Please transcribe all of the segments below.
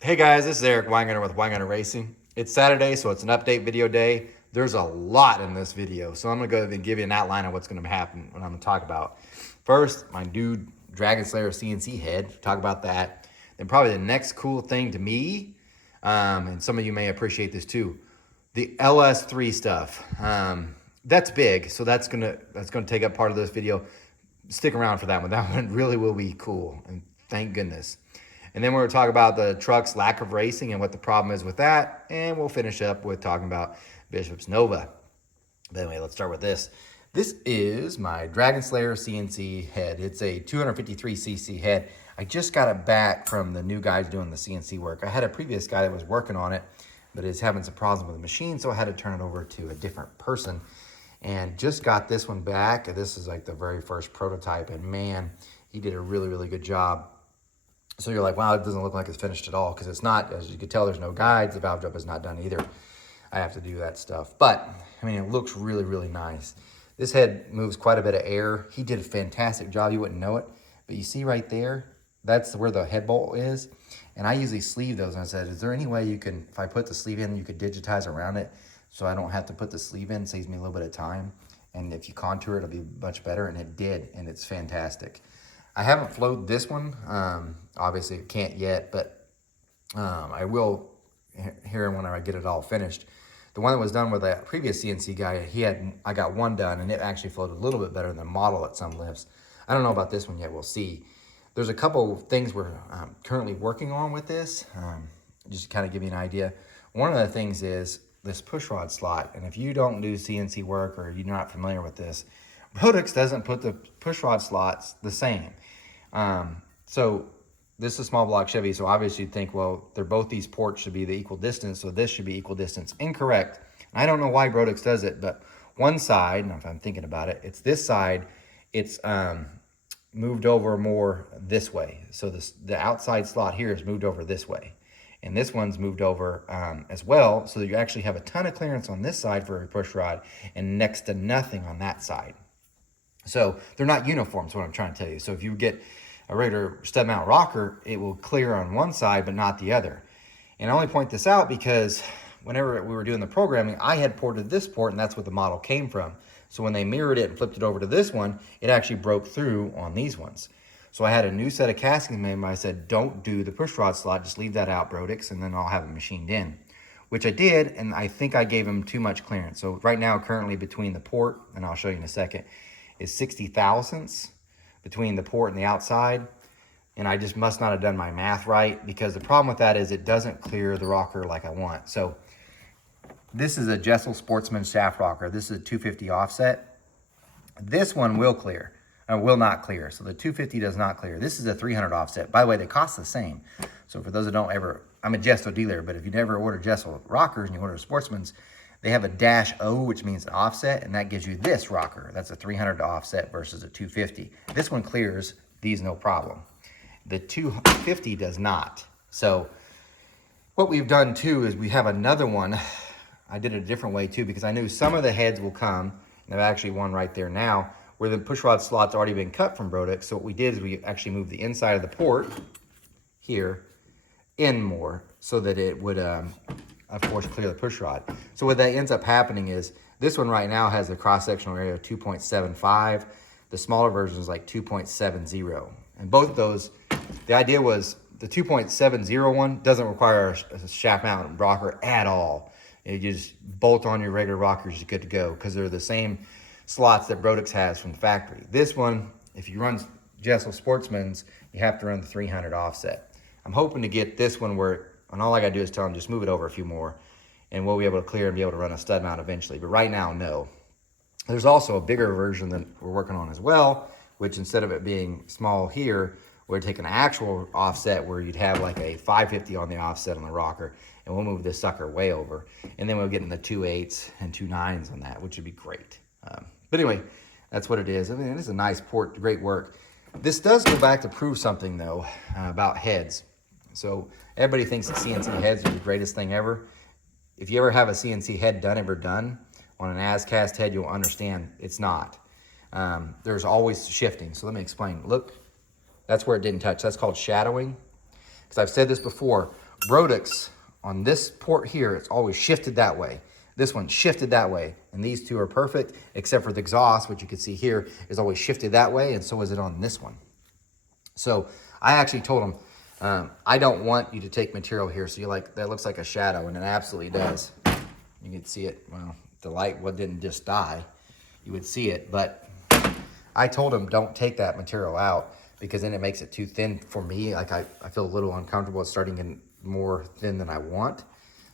Hey guys, this is Eric Weingartner with Weingartner Racing. It's Saturday, so it's an update video day. There's a lot in this video, so I'm gonna go ahead and give you an outline of what's gonna happen, what I'm gonna talk about. First, my new Dragon Slayer CNC head, talk about that. Then probably the next cool thing to me, and some of you may appreciate this too, the LS3 stuff. That's big, so that's gonna take up part of this video. Stick around for that one. That one really will be cool, and thank goodness. And then we're going to talk about the truck's lack of racing and what the problem is with that. And we'll finish up with talking about Bishop's Nova. But anyway, let's start with this. This is my Dragon Slayer CNC head. It's a 253cc head. I just got it back from the new guys doing the CNC work. I had a previous guy that was working on it, but is having some problems with the machine, so I had to turn it over to a different person. And just got this one back. This is like the very first prototype, and man, he did a really, really good job. So you're like, wow, it doesn't look like it's finished at all, because it's not. As you can tell, there's no guides. The valve job is not done either. I have to do that stuff. But, I mean, it looks really, really nice. This head moves quite a bit of air. He did a fantastic job. You wouldn't know it. But you see right there, that's where the head bolt is. And I usually sleeve those. And I said, is there any way you can, if I put the sleeve in, you could digitize around it so I don't have to put the sleeve in? It saves me a little bit of time. And if you contour it, it'll be much better. And it did, and it's fantastic. I haven't flowed this one. Obviously, it can't yet, but I will here when I get it all finished. The one that was done with that previous CNC guy, I got one done, and it actually flowed a little bit better than the model at some lifts. I don't know about this one yet. We'll see. There's a couple things we're currently working on with this, just to kind of give you an idea. One of the things is this push rod slot, and if you don't do CNC work or you're not familiar with this, brodix doesn't put the push rod slots the same. So this is a small block Chevy, so obviously you'd think, well, these ports should be the equal distance, so this should be equal distance. Incorrect. I don't know why brodix does it, but one side, and if I'm thinking about it, it's this side, it's moved over more this way. So the outside slot here is moved over this way. And this one's moved over as well, so that you actually have a ton of clearance on this side for a push rod and next to nothing on that side. So they're not uniform, is what I'm trying to tell you. So if you get a regular stud mount rocker, it will clear on one side but not the other. And I only point this out because whenever we were doing the programming, I had ported this port, and that's what the model came from. So when they mirrored it and flipped it over to this one, it actually broke through on these ones. So I had a new set of castings made, and I said, don't do the push rod slot, just leave that out, brodix, and then I'll have it machined in. Which I did, and I think I gave them too much clearance. So right now, currently between the port, and I'll show you in a second, is 60 thousandths between the port and the outside. And I just must not have done my math right, because the problem with that is it doesn't clear the rocker like I want. So this is a Jessel Sportsman shaft rocker. This is a 250 offset. This one will clear, will not clear. So the 250 does not clear. This is a 300 offset. By the way, they cost the same. So for those that don't ever, I'm a Jessel dealer, but if you never order Jessel rockers and you order Sportsman's, they have a -0, which means an offset, and that gives you this rocker. That's a 300 offset versus a 250. This one clears these no problem. The 250 does not. So what we've done too is we have another one. I did it a different way too, because I knew some of the heads will come, and I've actually one right there now, where the push rod slot's already been cut from brodix. So what we did is we actually moved the inside of the port here in more, so that it would, of course, clear the push rod. So what that ends up happening is this one right now has a cross-sectional area of 2.75. The smaller version is like 2.70. And both of those, the idea was the 2.70 one doesn't require a shaft mount rocker at all. You just bolt on your regular rockers, you're good to go, because they're the same slots that brodix has from the factory. This one, if you run Jessel Sportsman's, you have to run the 300 offset. I'm hoping to get this one where, and all I gotta do is tell them just move it over a few more, and we'll be able to clear and be able to run a stud mount eventually. But right now, no. There's also a bigger version that we're working on as well, which instead of it being small here, we're taking an actual offset where you'd have like a 550 on the offset on the rocker, and we'll move this sucker way over. And then we'll get in the 2.8s and 2.9s on that, which would be great. But anyway, that's what it is. I mean, it is a nice port, great work. This does go back to prove something though, about heads. So everybody thinks that CNC heads are the greatest thing ever. If you ever have a CNC head ever done on an as-cast head, you'll understand it's not. There's always shifting. So let me explain. Look, that's where it didn't touch. That's called shadowing. Because I've said this before, brodix on this port here, it's always shifted that way. This one shifted that way, and these two are perfect, except for the exhaust, which you can see here is always shifted that way, and so is it on this one. So I actually told him, I don't want you to take material here, so you're like, that looks like a shadow, and it absolutely does. You can see it. Well, the light didn't just die. You would see it, but I told him don't take that material out because then it makes it too thin for me. Like I feel a little uncomfortable. It's starting in more thin than I want.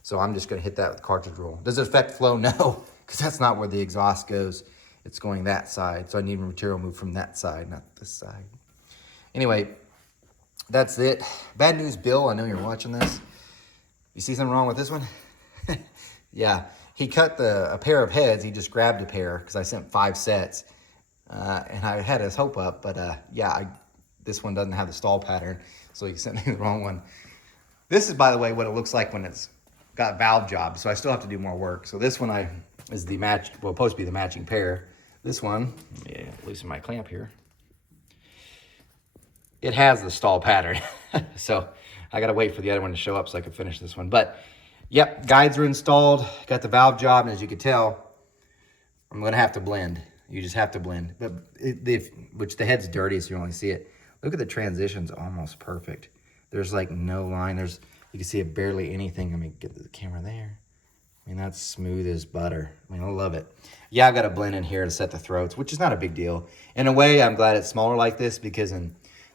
So I'm just gonna hit that with cartridge roll. Does it affect flow? No, because that's not where the exhaust goes. It's going that side. So I need material moved from that side, not this side. Anyway, that's it. Bad news, Bill, I know you're watching this. You see something wrong with this one? Yeah, he cut a pair of heads. He just grabbed a pair because I sent 5 sets. And I had his hope up, but yeah, this one doesn't have the stall pattern, so he sent me the wrong one. This is, by the way, what it looks like when it's got valve jobs, so I still have to do more work. So this one is the supposed to be the matching pair. This one, yeah, loosen my clamp here. It has the stall pattern, so I gotta wait for the other one to show up so I can finish this one. But yep, guides are installed, got the valve job, and as you can tell, I'm gonna have to blend. You just have to blend, but which the head's dirty, so you only see it. Look at the transitions, almost perfect. There's like no line. You can see it barely anything. Let me get the camera there. I mean, that's smooth as butter. I mean, I love it. Yeah, I've got to blend in here to set the throats, which is not a big deal. In a way, I'm glad it's smaller like this because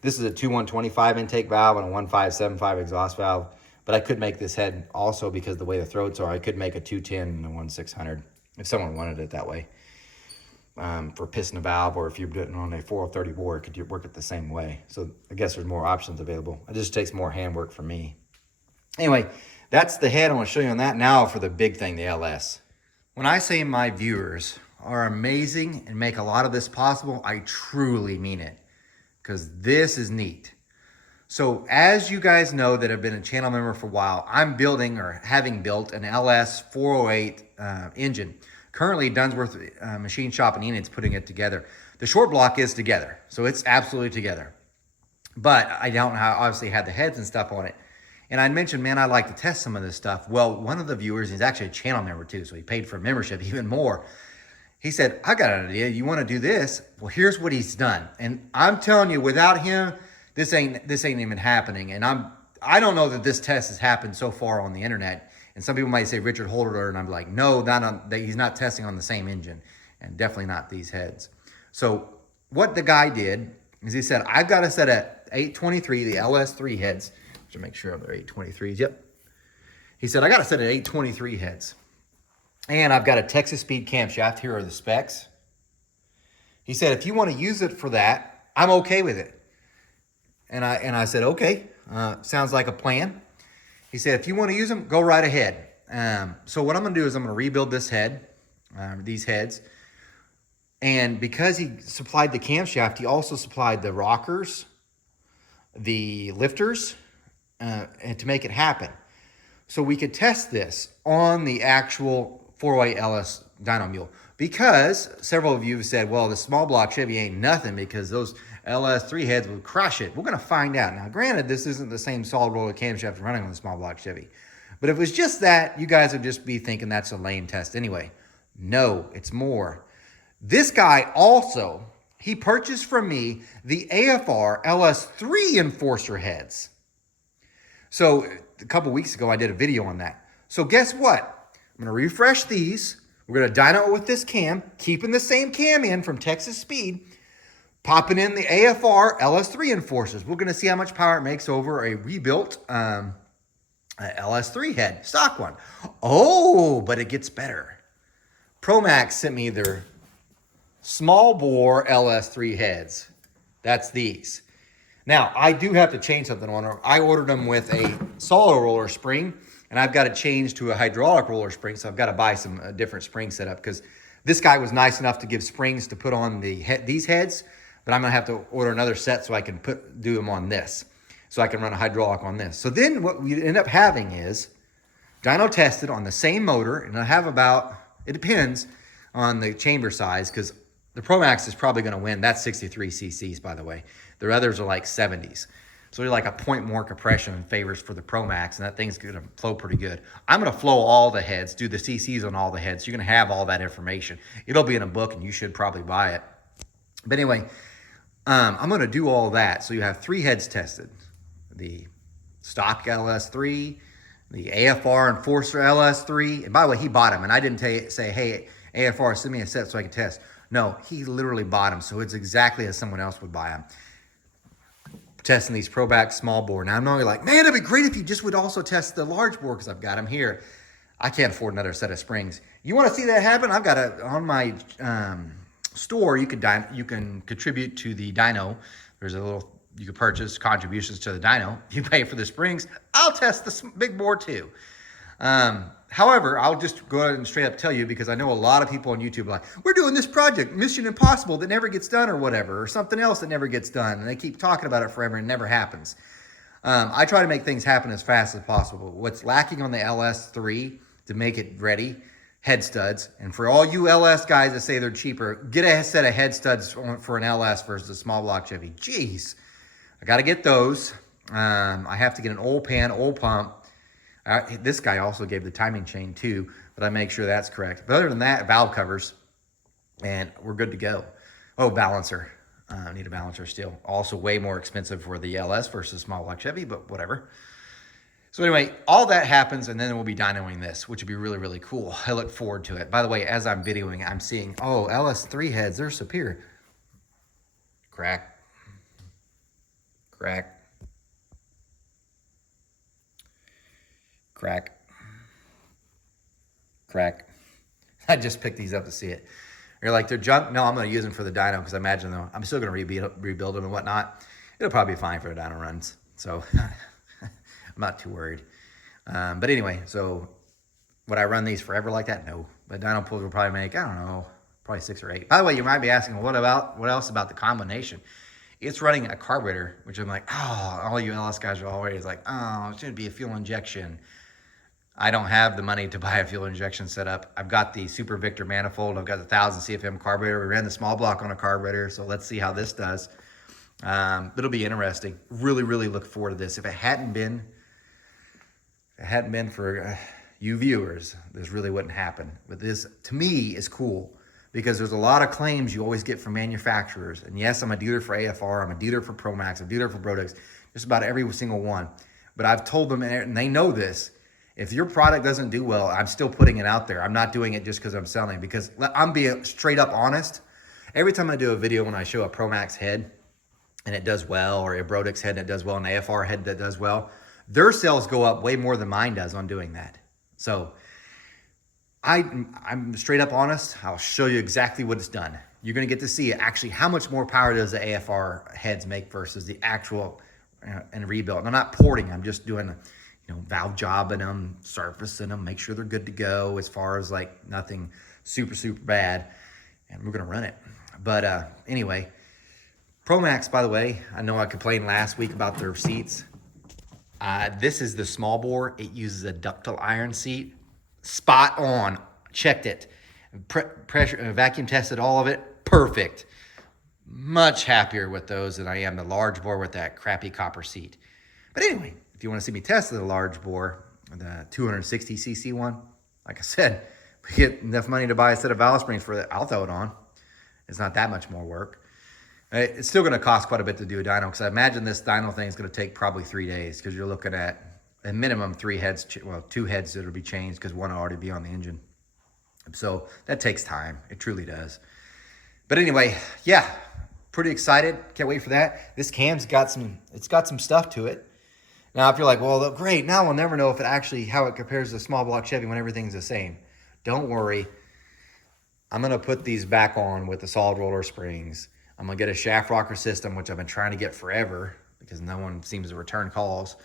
this is a 2125 intake valve and a 1575 exhaust valve. But I could make this head also because the way the throats are, I could make a 210 and a 1600 if someone wanted it that way. For piston a valve, or if you're doing it on a 430 bore, it could work it the same way. So I guess there's more options available. It just takes more handwork for me. Anyway, that's the head. I want to show you on that. Now for the big thing, the LS. When I say my viewers are amazing and make a lot of this possible, I truly mean it, because this is neat. So as you guys know that have been a channel member for a while, I'm building or having built an LS 408 engine. Currently, Dunsworth Machine Shop in Enid's putting it together. The short block is together, so it's absolutely together. But I don't obviously had the heads and stuff on it. And I mentioned, man, I'd like to test some of this stuff. Well, one of the viewers is actually a channel member too, so he paid for membership even more. He said, I got an idea. You want to do this? Well, here's what he's done. And I'm telling you, without him, this ain't even happening. And I don't know that this test has happened so far on the internet. And some people might say Richard Holder, and I'm like, no, he's not testing on the same engine, and definitely not these heads. So what the guy did is he said, I've got a set of 823, the LS3 heads, to make sure they're 823s. Yep. He said, I got a set of 823 heads, and I've got a Texas Speed camshaft. Here are the specs. He said, if you want to use it for that, I'm okay with it. And I said, okay, sounds like a plan. He said, if you want to use them, go right ahead. So what I'm going to do is I'm going to rebuild this head, these heads. And because he supplied the camshaft, he also supplied the rockers, the lifters, and to make it happen. So we could test this on the actual 408 LS dyno mule. Because several of you have said, well, the small block Chevy ain't nothing because those LS3 heads will crush it. We're going to find out. Now, granted, this isn't the same solid roller camshaft running on the small block Chevy. But if it was just that, you guys would just be thinking that's a lame test anyway. No, it's more. This guy also, he purchased from me the AFR LS3 enforcer heads. So a couple weeks ago, I did a video on that. So guess what? I'm going to refresh these. We're going to dyno it with this cam, keeping the same cam in from Texas Speed, popping in the AFR LS3 enforcers. We're going to see how much power it makes over a rebuilt LS3 head, stock one. Oh, but it gets better. ProMax sent me their small bore LS3 heads. That's these. Now, I do have to change something on them. I ordered them with a solid roller spring, and I've got to change to a hydraulic roller spring, so I've got to buy some different spring setup because this guy was nice enough to give springs to put on these heads, but I'm going to have to order another set so I can do them on this, so I can run a hydraulic on this. So then what we end up having is dyno tested on the same motor, and I have about, it depends on the chamber size because the ProMax is probably going to win. That's 63 cc's, by the way. The others are like 70s. So you're like a point more compression in favors for the Pro Max, and that thing's gonna flow pretty good. I'm gonna flow all the heads, do the CCs on all the heads. So you're gonna have all that information. It'll be in a book, and you should probably buy it. But anyway, I'm gonna do all that. So you have 3 heads tested: the stock LS3, the AFR Enforcer LS3. And by the way, he bought them, and I didn't say, hey, AFR, send me a set so I can test. No, he literally bought them, so it's exactly as someone else would buy them. Testing these ProBack small bore. Now I'm not like, man, it'd be great if you just would also test the large bore, because I've got them here. I can't afford another set of springs. You want to see that happen? I've got on my store. You can contribute to the Dyno. There's a little, you can purchase contributions to the Dyno. You pay for the springs. I'll test the big bore too. However, I'll just go ahead and straight up tell you, because I know a lot of people on YouTube are like, we're doing this project, Mission Impossible, that never gets done, or whatever, or something else that never gets done. And they keep talking about it forever and it never happens. I try to make things happen as fast as possible. What's lacking on the LS3 to make it ready? Head studs. And for all you LS guys that say they're cheaper, get a set of head studs for an LS versus a small block Chevy. Jeez, I got to get those. I have to get an oil pan, oil pump. This guy also gave the timing chain too, but I make sure that's correct. But other than that, valve covers, and we're good to go. Oh, balancer. I need a balancer still. Also way more expensive for the LS versus small block Chevy, but whatever. So anyway, all that happens, and then we'll be dynoing this, which would be really, really cool. I look forward to it. By the way, as I'm videoing, I'm seeing, oh, LS3 heads, they're superior. Crack. Crack. Crack. Crack. I just picked these up to see it. You're like, they're junk? No, I'm going to use them for the dyno, because I imagine though, I'm still going to rebuild them and whatnot. It'll probably be fine for the dyno runs. So I'm not too worried. But anyway, so would I run these forever like that? No. But dyno pulls will probably make, I don't know, probably 6 or 8. By the way, you might be asking, well, what else about the combination? It's running a carburetor, which I'm like, oh, all you LS guys are always like, oh, it should be a fuel injection. I don't have the money to buy a fuel injection setup. I've got the Super Victor manifold. I've got the 1000 CFM carburetor. We ran the small block on a carburetor, so let's see how this does. It'll be interesting. Really, really look forward to this. If it hadn't been for you viewers, this really wouldn't happen. But this, to me, is cool, because there's a lot of claims you always get from manufacturers. And yes, I'm a dealer for AFR. I'm a dealer for Pro Max. I'm a dealer for brodix. Just about every single one. But I've told them, and they know this, if your product doesn't do well, I'm still putting it out there. I'm not doing it just because I'm selling, because I'm being straight up honest. Every time I do a video when I show a Pro Max head and it does well, or a brodix head that does well, an AFR head that does well, their sales go up way more than mine does on doing that. So I'm straight up honest. I'll show you exactly what it's done. You're going to get to see actually how much more power does the AFR heads make versus the actual and rebuild. And I'm not porting. I'm just doing valve jobbing them, surfacing them, make sure they're good to go as far as like nothing super, super bad. And we're going to run it. But anyway, Pro Max, by the way, I know I complained last week about their seats. This is the small bore. It uses a ductile iron seat. Spot on. Checked it. Pressure, vacuum tested all of it. Perfect. Much happier with those than I am the large bore with that crappy copper seat. But anyway, if you want to see me test the large bore, the 260cc one, like I said, if we get enough money to buy a set of valve springs for that, I'll throw it on. It's not that much more work. It's still going to cost quite a bit to do a dyno, because I imagine this dyno thing is going to take probably 3 days, because you're looking at a minimum 3 heads, well, 2 heads that'll be changed, because one will already be on the engine. So that takes time. It truly does. But anyway, yeah, pretty excited. Can't wait for that. This cam's got some stuff to it. Now, if you're like, well, great, now we'll never know if how it compares to a small block Chevy when everything's the same. Don't worry. I'm going to put these back on with the solid roller springs. I'm going to get a shaft rocker system, which I've been trying to get forever because no one seems to return calls.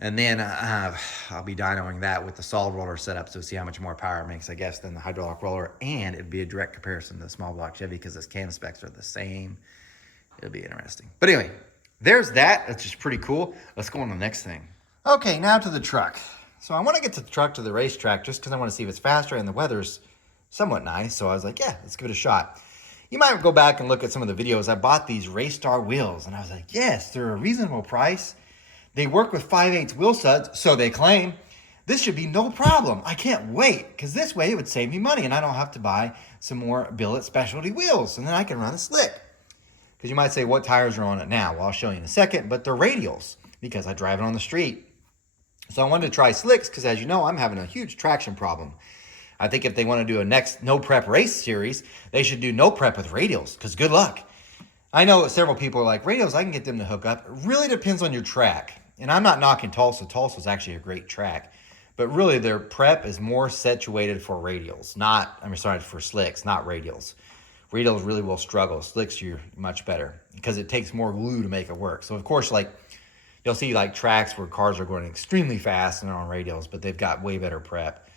And then I'll be dynoing that with the solid roller setup to see how much more power it makes, I guess, than the hydraulic roller. And it'd be a direct comparison to the small block Chevy because its cam specs are the same. It'll be interesting. But anyway, there's that. That's just pretty cool. Let's go on to the next thing. Okay, now to the truck. So I want to get the truck to the racetrack just because I want to see if it's faster and the weather's somewhat nice. So I was like, yeah, let's give it a shot. You might go back and look at some of the videos. I bought these Raystar wheels, and I was like, yes, they're a reasonable price. They work with 5/8 wheel studs, so they claim. This should be no problem. I can't wait, because this way it would save me money, and I don't have to buy some more billet specialty wheels, and then I can run a slick. Because you might say, what tires are on it now? Well, I'll show you in a second, but they're radials, because I drive it on the street. So I wanted to try slicks, because as you know, I'm having a huge traction problem. I think if they want to do a next no prep race series, they should do no prep with radials, because good luck. I know several people are like, radials, I can get them to hook up. It really depends on your track. And I'm not knocking Tulsa. Tulsa is actually a great track. But really, their prep is more situated for radials, for slicks, not radials. Radials really will struggle. Slicks, you're much better because it takes more glue to make it work. So, of course, like you'll see like tracks where cars are going extremely fast and they're on radials, but they've got way better prep.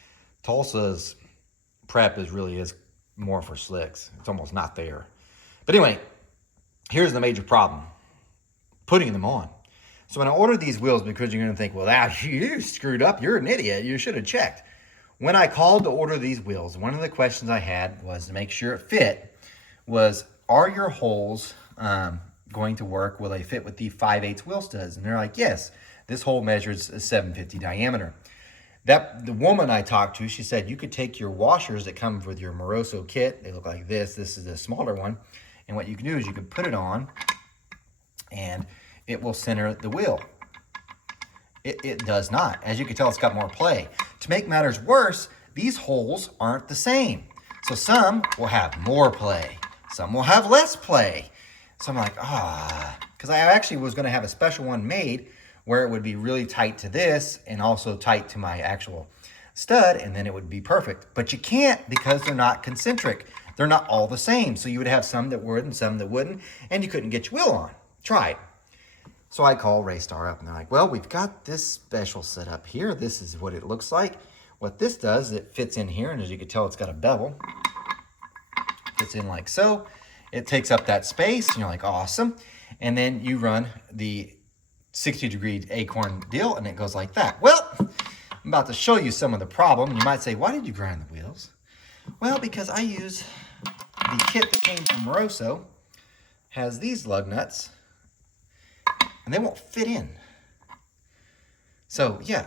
Tulsa's prep is more for slicks. It's almost not there. But anyway, here's the major problem: putting them on. So when I ordered these wheels, because you're going to think, well, you screwed up. You're an idiot. You should have checked. When I called to order these wheels, one of the questions I had was to make sure it fit was, are your holes going to work? Will they fit with the 5/8 wheel studs? And they're like, yes. This hole measures a 750 diameter. The woman I talked to, she said you could take your washers that come with your Moroso kit. They look like this. This is a smaller one. And what you can do is you can put it on and it will center the wheel. It does not. As you can tell, it's got more play. To make matters worse, these holes aren't the same. So some will have more play. Some will have less play. So I'm like, because I actually was going to have a special one made where it would be really tight to this and also tight to my actual stud, and then it would be perfect. But you can't, because they're not concentric. They're not all the same. So you would have some that would and some that wouldn't, and you couldn't get your wheel on. Try it. So I call Raystar up and they're like, well, we've got this special setup here. This is what it looks like. What this does, it fits in here, and as you can tell, it's got a bevel. Fits in like so. It takes up that space, and you're like, awesome. And then you run the 60-degree acorn deal, and it goes like that. Well, I'm about to show you some of the problem. You might say, why did you grind the wheels? Well, because I use the kit that came from Moroso, has these lug nuts, and they won't fit in. So, yeah,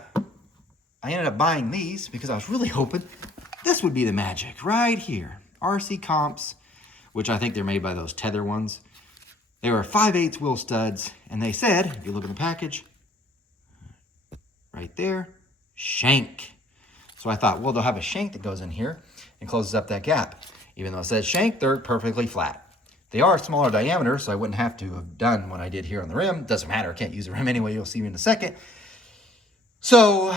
I ended up buying these because I was really hoping this would be the magic right here. RC Comps, which I think they're made by those tether ones. They were 5/8 wheel studs, and they said, if you look at the package, right there, shank. So I thought, well, they'll have a shank that goes in here and closes up that gap. Even though it says shank, they're perfectly flat. They are smaller diameter, so I wouldn't have to have done what I did here on the rim. Doesn't matter, I can't use the rim anyway, you'll see me in a second. So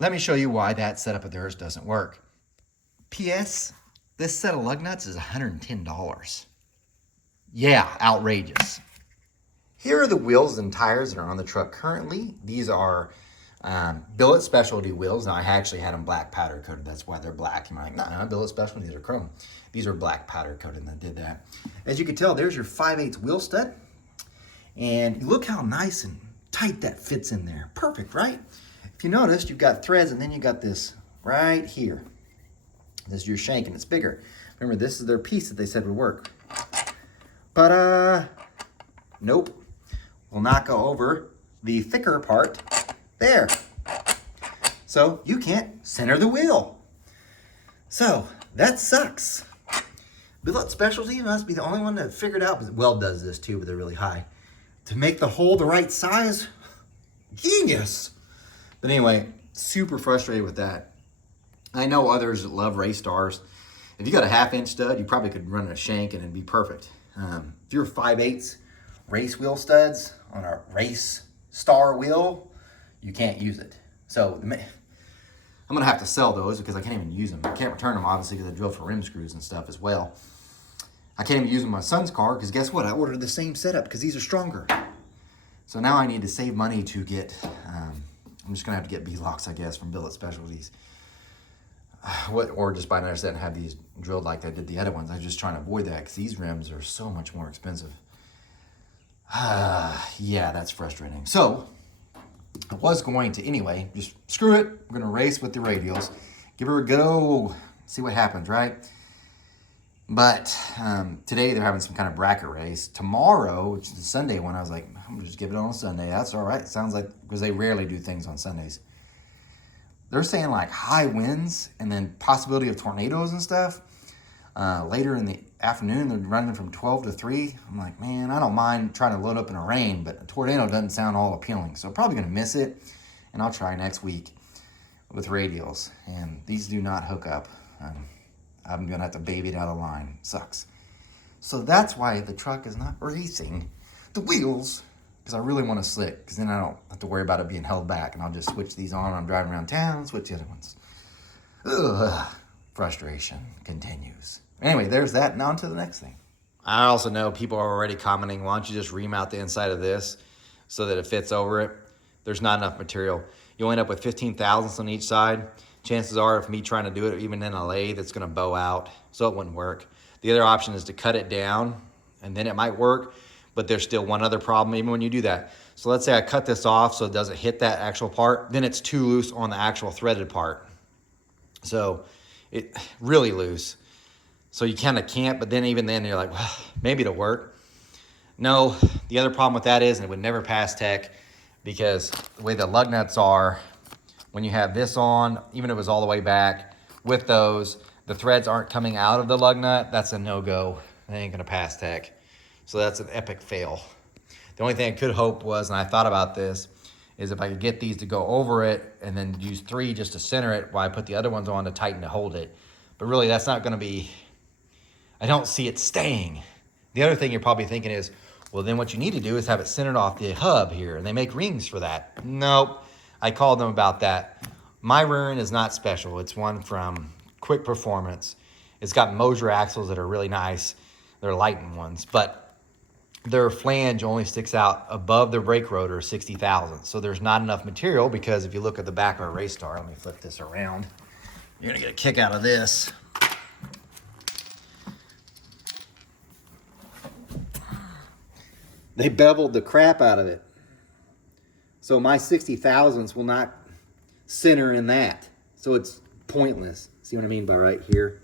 let me show you why that setup of theirs doesn't work. P.S. This set of lug nuts is $110. Yeah, outrageous. Here are the wheels and tires that are on the truck currently. These are billet specialty wheels. Now, I actually had them black powder coated. That's why they're black. You're like, no, billet specialty, these are chrome. These are black powder coated, and I did that. As you can tell, there's your 5/8 wheel stud. And look how nice and tight that fits in there. Perfect, right? If you noticed, you've got threads, and then you got this right here. This is your shank, and it's bigger. Remember, this is their piece that they said would work. But, nope. We'll not go over the thicker part there. So you can't center the wheel. So that sucks. Billet Specialty must be the only one that figured out, but Weld does this too, but they're really high, to make the hole the right size. Genius. But anyway, super frustrated with that. I know others that love Raystars. If you got a 1/2 inch stud, you probably could run a shank and it'd be perfect. If you're 5/8 race wheel studs on a race star wheel, you can't use it. So I'm gonna have to sell those because I can't even use them. I can't return them, obviously, because I drill for rim screws and stuff as well. I can't even use them on my son's car because guess what? I ordered the same setup because these are stronger. So now I need to save money to get, I'm just gonna have to get B-locks, I guess, from Billet Specialties. Or just buy another set and have these drilled like I did the other ones. I'm just trying to avoid that because these rims are so much more expensive. Yeah, that's frustrating. So I was going to, anyway, just screw it. We're going to race with the radials. Give her a go. See what happens, right? But today they're having some kind of bracket race. Tomorrow, which is the Sunday one, I was like, I'm gonna just give it on a Sunday. That's all right. Sounds like, because they rarely do things on Sundays. They're saying like high winds and then possibility of tornadoes and stuff. Later in the afternoon, they're running from 12 to 3. I'm like, man, I don't mind trying to load up in the rain, but a tornado doesn't sound all appealing. So I'm probably gonna miss it, and I'll try next week with radials. And these do not hook up. I'm gonna have to baby it out of line. Sucks. So that's why the truck is not racing the wheels, because I really want to slick, because then I don't have to worry about it being held back, and I'll just switch these on when I'm driving around town, switch the other ones. Ugh, frustration continues. Anyway, there's that, and on to the next thing. I also know people are already commenting, why don't you just remount the inside of this so that it fits over it? There's not enough material. You'll end up with 15 thousandths on each side. Chances are, if me trying to do it even in a lathe, it's gonna bow out, so it wouldn't work. The other option is to cut it down, and then it might work, but there's still one other problem even when you do that. So let's say I cut this off so it doesn't hit that actual part, then it's too loose on the actual threaded part. So it really loose. So you kind of can't, but then even then you're like, well, maybe it'll work. No, the other problem with that is, and it would never pass tech, because the way the lug nuts are, when you have this on, even if it was all the way back, with those, the threads aren't coming out of the lug nut, that's a no-go. They ain't gonna pass tech. So that's an epic fail. The only thing I could hope was, and I thought about this, is if I could get these to go over it and then use 3 just to center it while I put the other ones on to tighten to hold it. But really, that's not gonna be, I don't see it staying. The other thing you're probably thinking is, well, then what you need to do is have it centered off the hub here, and they make rings for that. Nope. I called them about that. My rear end is not special. It's one from Quick Performance. It's got Moser axles that are really nice. They're Lighten ones, but their flange only sticks out above the brake rotor 60 thousandths. So there's not enough material, because if you look at the back of a race car, let me flip this around. You're gonna get a kick out of this. They beveled the crap out of it. So my 60 thousandths will not center in that. So it's pointless. See what I mean by right here?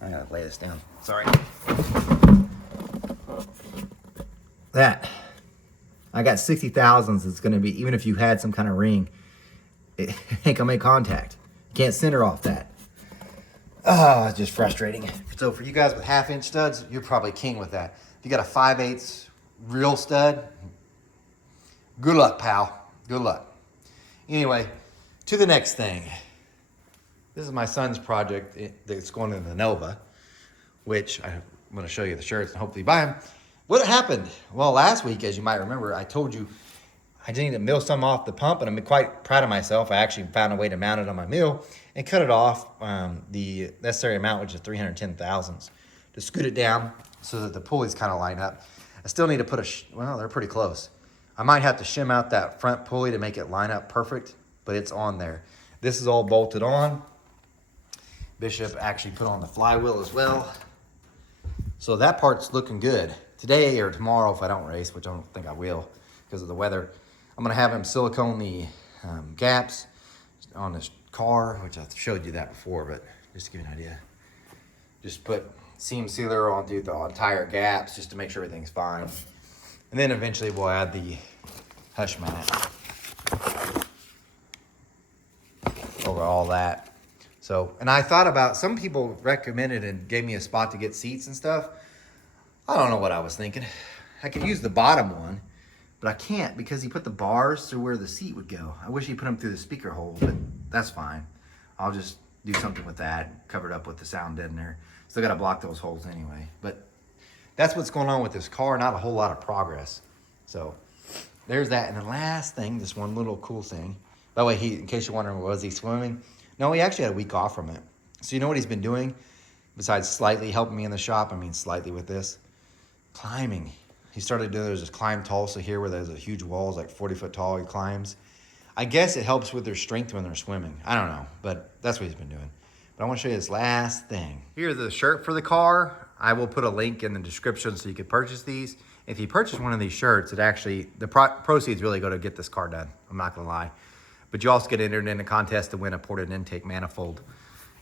I gotta lay this down. Sorry. That. I got 60 thousandths. It's gonna be, even if you had some kind of ring, it ain't gonna make contact. You can't center off that. Oh, it's just frustrating. So for you guys with 1/2-inch studs, you're probably king with that. If you got a 5/8 real stud, good luck, pal. Good luck. Anyway, to the next thing. This is my son's project that's going in the Nova, which I'm going to show you the shirts and hopefully buy them. What happened? Well, last week, as you might remember, I told you I need to mill some off the pump, and I'm quite proud of myself. I actually found a way to mount it on my mill and cut it off the necessary amount, which is 310 thousandths, to scoot it down so that the pulleys kind of line up. I still need to put well, they're pretty close. I might have to shim out that front pulley to make it line up perfect, but it's on there. This is all bolted on. Bishop actually put on the flywheel as well. So that part's looking good. Today or tomorrow, if I don't race, which I don't think I will because of the weather, I'm gonna have him silicone the gaps on this car, which I showed you that before, but just to give you an idea. Just put seam sealer on the entire gaps just to make sure everything's fine. And then eventually we'll add the hush mat over all that. So, and I thought about, some people recommended and gave me a spot to get seats and stuff. I don't know what I was thinking. I could use the bottom one, but I can't because he put the bars through where the seat would go. I wish he put them through the speaker hole, but that's fine. I'll just do something with that, cover it up with the sound deadener. Still got to block those holes anyway. But that's what's going on with this car, not a whole lot of progress. So there's that. And the last thing, this one little cool thing. By the way, in case you're wondering, was he swimming? No, he actually had a week off from it. So you know what he's been doing? Besides slightly helping me in the shop, I mean slightly with this, climbing. He started doing, there's this climb Tulsa here where there's a huge wall, it's like 40 foot tall, he climbs. I guess it helps with their strength when they're swimming. I don't know, but that's what he's been doing. But I want to show you this last thing. Here's the shirt for the car. I will put a link in the description so you can purchase these. If you purchase one of these shirts, it actually, the proceeds really go to get this car done. I'm not gonna lie. But you also get entered in a contest to win a ported intake manifold.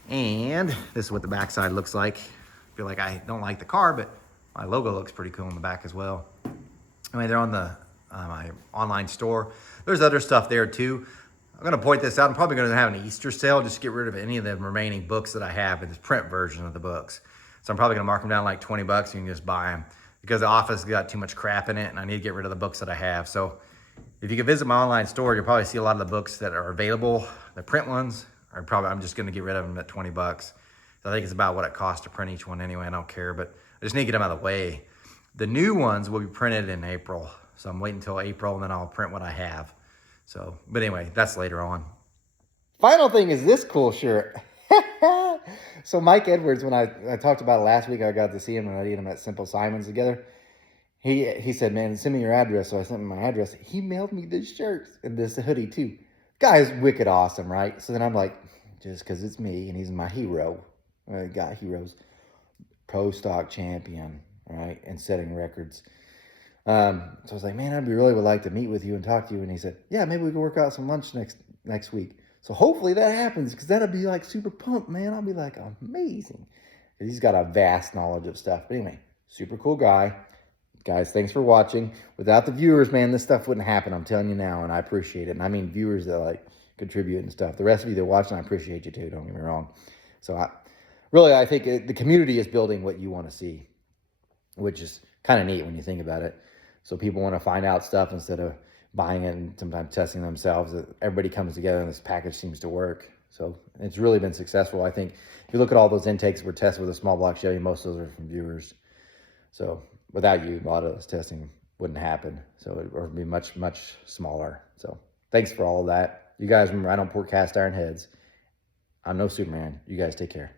And this is what the backside looks like. feel like I don't like the car, but my logo looks pretty cool on the back as well. Anyway, they're on the my online store. There's other stuff there too. I'm gonna point this out. I'm probably gonna have an Easter sale just to get rid of any of the remaining books that I have in this print version of the books. So I'm probably gonna mark them down like 20 bucks and you can just buy them because the office got too much crap in it and I need to get rid of the books that I have. So if you can visit my online store, you'll probably see a lot of the books that are available. The print ones are probably, I'm just gonna get rid of them at 20 bucks. So I think it's about what it costs to print each one anyway. I don't care, but I just need to get them out of the way. The new ones will be printed in April. So I'm waiting until April and then I'll print what I have. So, but anyway, that's later on. Final thing is this cool shirt. So Mike Edwards, when I talked about it last week, I got to see him and I did him at Simple Simon's together. He said, man, send me your address. So I sent him my address. He mailed me this shirt and this hoodie too. Guy's wicked awesome, right? So then I'm like, just because it's me and he's my hero. I got heroes. Pro stock champion, right? And setting records. So I was like, man, I really would like to meet with you and talk to you. And he said, yeah, maybe we can work out some lunch next week. So hopefully that happens because that'll be like super pumped, man. I'll be like, amazing. He's got a vast knowledge of stuff. But anyway, super cool guy. Guys, thanks for watching. Without the viewers, man, this stuff wouldn't happen. I'm telling you now, and I appreciate it. And I mean viewers that like contribute and stuff. The rest of you that are watching, I appreciate you too. Don't get me wrong. So I think the community is building what you want to see, which is kind of neat when you think about it. So people want to find out stuff instead of buying it and sometimes testing themselves. Everybody comes together and this package seems to work. So it's really been successful. I think if you look at all those intakes that were tested with a small block Chevy, most of those are from viewers. So without you, a lot of this testing wouldn't happen. So it would be much, much smaller. So thanks for all of that. You guys remember, I don't pour cast iron heads. I'm no Superman. You guys take care.